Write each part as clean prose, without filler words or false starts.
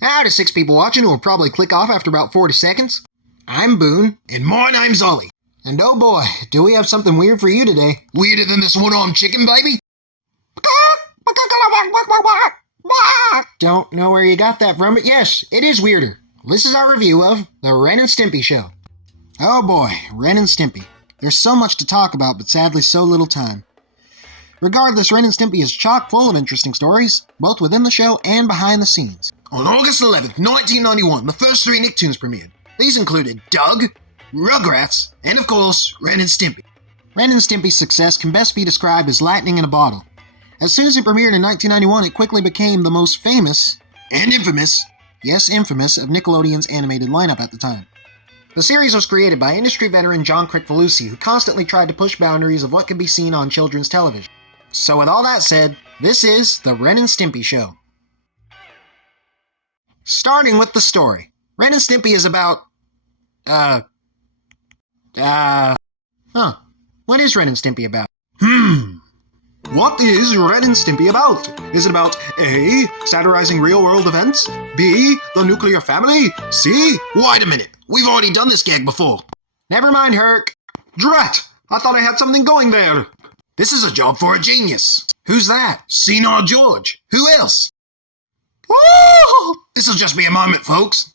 Howdy, 6 people watching who will probably click off after about 40 seconds. I'm Boone. And my name's Ollie. And oh boy, do we have something weird for you today. Weirder than this one-armed chicken, baby? Don't know where you got that from, but yes, it is weirder. This is our review of the Ren and Stimpy Show. Oh boy, Ren and Stimpy. There's so much to talk about, but sadly so little time. Regardless, Ren and Stimpy is chock full of interesting stories, both within the show and behind the scenes. On August 11th, 1991, the first 3 Nicktoons premiered. These included Doug, Rugrats, and of course, Ren and Stimpy. Ren and Stimpy's success can best be described as lightning in a bottle. As soon as it premiered in 1991, it quickly became the most famous, and infamous, yes, infamous, of Nickelodeon's animated lineup at the time. The series was created by industry veteran John Kricfalusi, who constantly tried to push boundaries of what could be seen on children's television. So with all that said, this is the Ren and Stimpy Show. Starting with the story. Ren and Stimpy is about... What is Ren and Stimpy about? What is Ren and Stimpy about? Is it about A, satirizing real-world events? B, the nuclear family? C, wait a minute, we've already done this gag before. Never mind, Herc. Drat! I thought I had something going there. This is a job for a genius. Who's that? Senile George. Who else? Oh! This'll just be a moment, folks.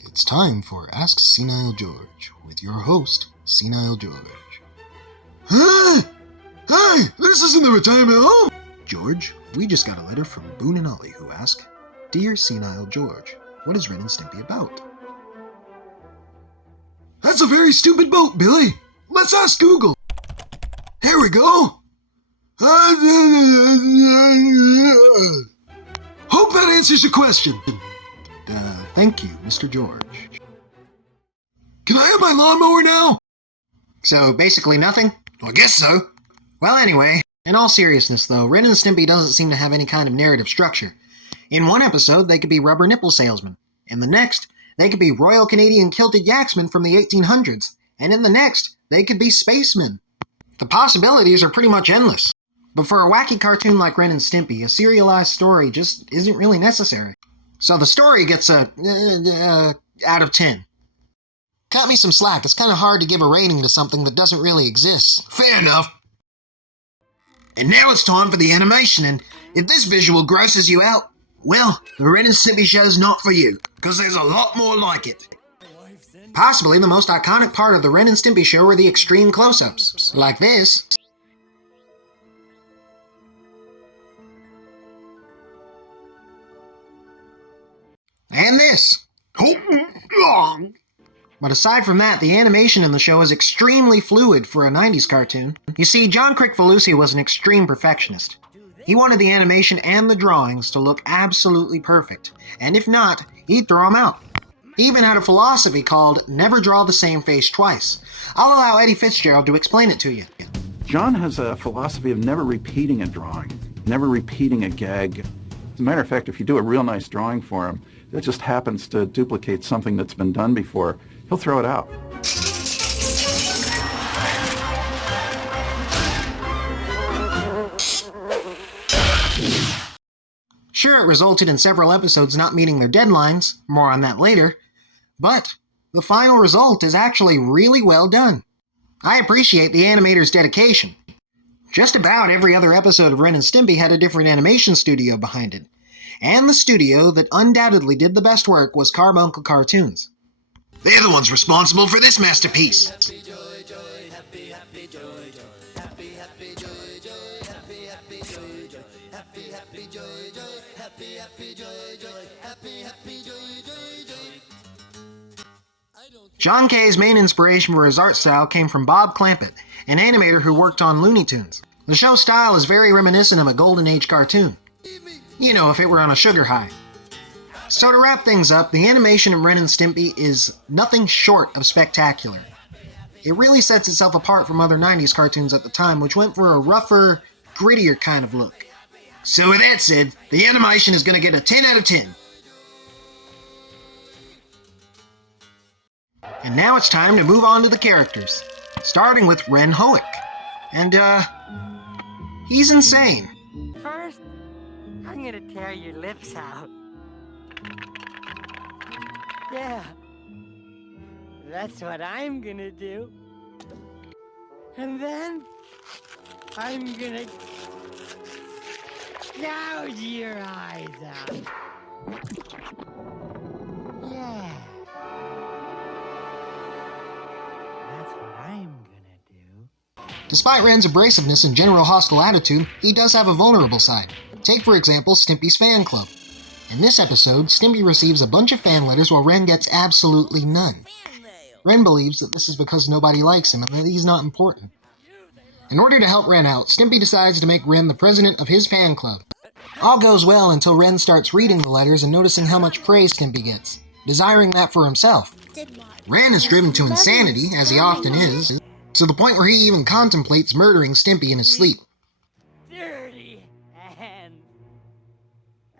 It's time for Ask Senile George with your host, Senile George. Hey, this isn't the retirement home. George, we just got a letter from Boone Ollie who ask, Dear Senile George, what is Ren and Stimpy about? That's a very stupid boat, Billy. Let's ask Google. Here we go. Hope that answers your question. Thank you, Mr. George. Can I have my lawnmower now? So, basically nothing? I guess so. Well, anyway, in all seriousness though, Ren and Stimpy doesn't seem to have any kind of narrative structure. In one episode, they could be rubber nipple salesmen. In the next, they could be Royal Canadian kilted yaksmen from the 1800s. And in the next, they could be spacemen. The possibilities are pretty much endless. But for a wacky cartoon like Ren and Stimpy, a serialized story just isn't really necessary. So the story gets a out of 10. Cut me some slack, it's kind of hard to give a rating to something that doesn't really exist. Fair enough. And now it's time for the animation, and if this visual grosses you out, well, the Ren and Stimpy Show's not for you, because there's a lot more like it. Possibly the most iconic part of the Ren and Stimpy Show are the extreme close-ups, like this. And this. But aside from that, the animation in the show is extremely fluid for a 90s cartoon. You see, John Kricfalusi was an extreme perfectionist. He wanted the animation and the drawings to look absolutely perfect, and if not, he'd throw them out. He even had a philosophy called never draw the same face twice. I'll allow Eddie Fitzgerald to explain it to you. John has a philosophy of never repeating a drawing, never repeating a gag. As a matter of fact, if you do a real nice drawing for him that just happens to duplicate something that's been done before, he'll throw it out. Sure, it resulted in several episodes not meeting their deadlines, more on that later, but the final result is actually really well done. I appreciate the animator's dedication. Just about every other episode of Ren and Stimpy had a different animation studio behind it, and the studio that undoubtedly did the best work was Carbuncle Cartoons. They're the ones responsible for this masterpiece. John Kay's main inspiration for his art style came from Bob Clampett, an animator who worked on Looney Tunes. The show's style is very reminiscent of a Golden Age cartoon. You know, if it were on a sugar high. So to wrap things up, the animation in Ren and Stimpy is nothing short of spectacular. It really sets itself apart from other 90s cartoons at the time, which went for a rougher, grittier kind of look. So with that said, the animation is going to get a 10 out of 10. And now it's time to move on to the characters, starting with Ren Hoek. And, he's insane. First, I'm gonna tear your lips out. Yeah. That's what I'm gonna do. And then I'm gonna gouge your eyes out. Yeah. That's what I'm gonna do. Despite Ren's abrasiveness and general hostile attitude, he does have a vulnerable side. Take, for example, Stimpy's fan club. In this episode, Stimpy receives a bunch of fan letters while Ren gets absolutely none. Ren believes that this is because nobody likes him and that he's not important. In order to help Ren out, Stimpy decides to make Ren the president of his fan club. All goes well until Ren starts reading the letters and noticing how much praise Stimpy gets, desiring that for himself. Ren is driven to insanity, as he often is, to the point where he even contemplates murdering Stimpy in his sleep. Dirty hands.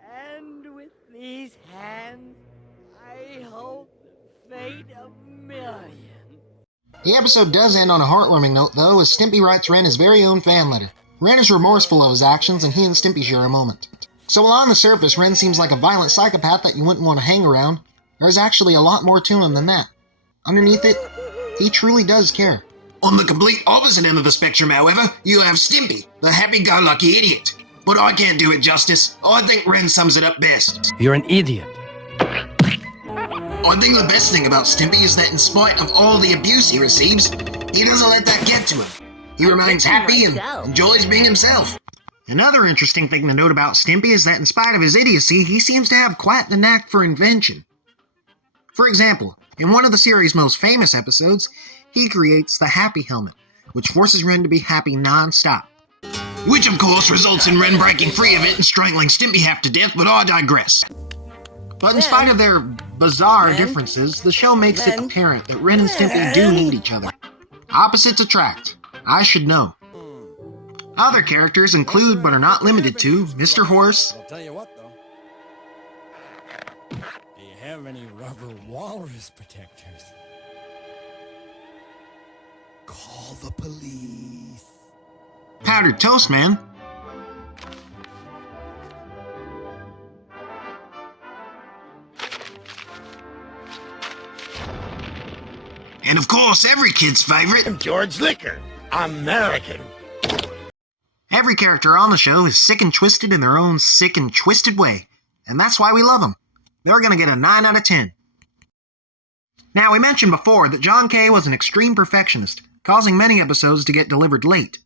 And with these hands, I hold the fate of millions. The episode does end on a heartwarming note, though, as Stimpy writes Ren his very own fan letter. Ren is remorseful of his actions, and he and Stimpy share a moment. So while on the surface Ren seems like a violent psychopath that you wouldn't want to hang around, there's actually a lot more to him than that. Underneath it, he truly does care. On the complete opposite end of the spectrum, however, you have Stimpy, the happy-go-lucky idiot. But I can't do it justice. I think Ren sums it up best. You're an idiot. I think the best thing about Stimpy is that in spite of all the abuse he receives, he doesn't let that get to him. He remains happy and enjoys being himself. Another interesting thing to note about Stimpy is that in spite of his idiocy, he seems to have quite the knack for invention. For example, in one of the series' most famous episodes, he creates the Happy Helmet, which forces Ren to be happy non-stop. Which of course results in Ren breaking free of it and strangling Stimpy half to death, but I digress. But in spite of their bizarre differences, the show makes it apparent that Ren and Stimpy do need each other. Opposites attract. I should know. Other characters include, but are not limited to, Mr. Horse, I'll tell you what, though. Do you have any rubber walrus protectors? Call the police. Powdered Toast Man, And of course, every kid's favorite, George Liquor, American. every character on the show is sick and twisted in their own sick and twisted way, and that's why we love them. They're gonna get a 9 out of 10. Now, we mentioned before that John Kay was an extreme perfectionist, causing many episodes to get delivered late.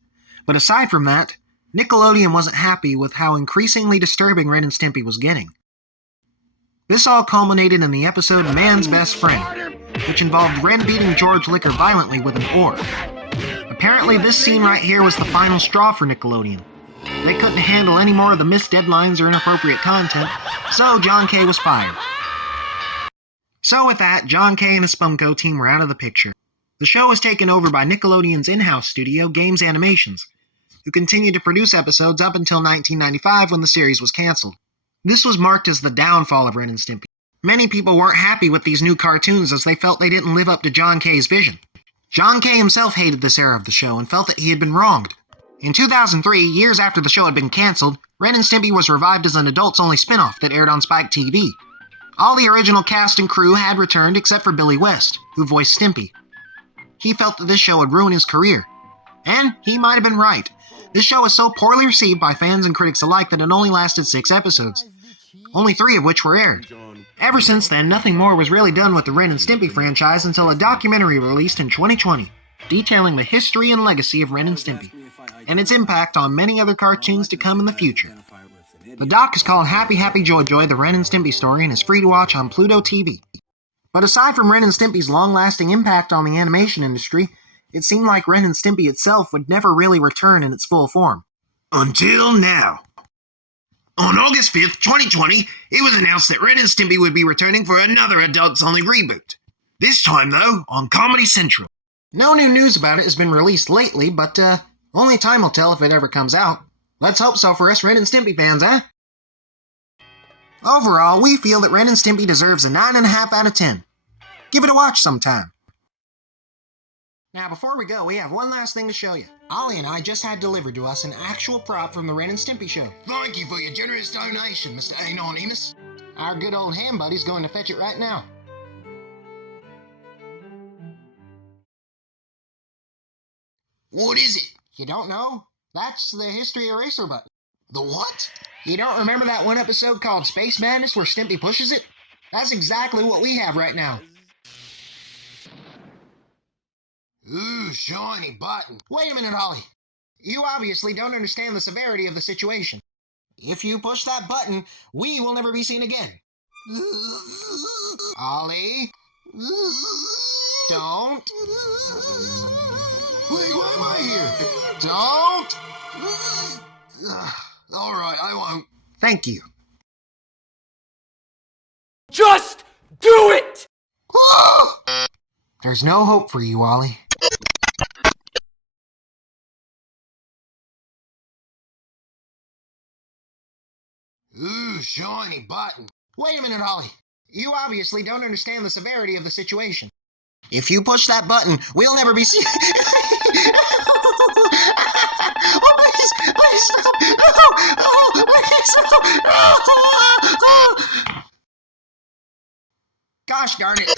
But aside from that, Nickelodeon wasn't happy with how increasingly disturbing Ren and Stimpy was getting. This all culminated in the episode Man's Best Friend, which involved Ren beating George Liquor violently with an oar. Apparently this scene right here was the final straw for Nickelodeon. They couldn't handle any more of the missed deadlines or inappropriate content, so John Kay was fired. So with that, John Kay and his Spunko team were out of the picture. The show was taken over by Nickelodeon's in-house studio, Games Animations, who continued to produce episodes up until 1995 when the series was canceled. This was marked as the downfall of Ren and Stimpy. Many people weren't happy with these new cartoons as they felt they didn't live up to John Kay's vision. John Kay himself hated this era of the show and felt that he had been wronged. In 2003, years after the show had been canceled, Ren and Stimpy was revived as an adults-only spin-off that aired on Spike TV. All the original cast and crew had returned except for Billy West, who voiced Stimpy. He felt that this show would ruin his career. And he might have been right. This show was so poorly received by fans and critics alike that it only lasted 6 episodes, only 3 of which were aired. Ever since then, nothing more was really done with the Ren and Stimpy franchise until a documentary released in 2020, detailing the history and legacy of Ren and Stimpy, and its impact on many other cartoons to come in the future. The doc is called Happy Happy Joy Joy, the Ren and Stimpy Story, and is free to watch on Pluto TV. But aside from Ren and Stimpy's long-lasting impact on the animation industry, it seemed like Ren and Stimpy itself would never really return in its full form. until now. On August 5th, 2020, it was announced that Ren and Stimpy would be returning for another adults-only reboot. This time, though, on Comedy Central. No new news about it has been released lately, but only time will tell if it ever comes out. Let's hope so for us Ren and Stimpy fans, eh? Overall, we feel that Ren and Stimpy deserves a 9.5 out of 10. Give it a watch sometime. Now, before we go, we have one last thing to show you. Ollie and I just had delivered to us an actual prop from the Ren and Stimpy Show. Thank you for your generous donation, Mr. Anonymous. Our good old ham buddy's going to fetch it right now. What is it? You don't know? That's the history eraser button. The what? You don't remember that one episode called Space Madness where Stimpy pushes it? That's exactly what we have right now. Ooh, shiny button. Wait a minute, Ollie. You obviously don't understand the severity of the situation. If you push that button, we will never be seen again. Ollie? Don't. Wait, why am I here? Don't. All right, I won't. Thank you. Just do it! There's no hope for you, Ollie. Ooh, shiny button. Wait a minute, Ollie. You obviously don't understand the severity of the situation. If you push that button, we'll never be seen. Oh, please, please stop. No, please, no. Gosh darn it.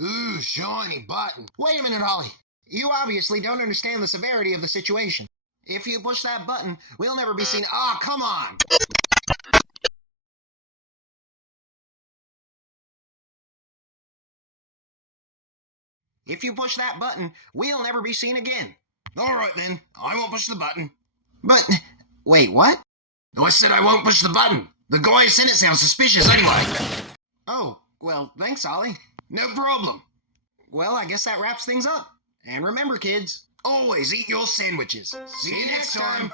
Ooh, shiny button. Wait a minute, Ollie. You obviously don't understand the severity of the situation. If you push that button, we'll never be seen. Ah, come on. If you push that button, we'll never be seen again. All right, then. I won't push the button. But, wait, what? I said I won't push the button. The guy who sent it sounds suspicious anyway. Oh, well, thanks, Ollie. No problem. Well, I guess that wraps things up. And remember, kids, Always eat your sandwiches. See you next time.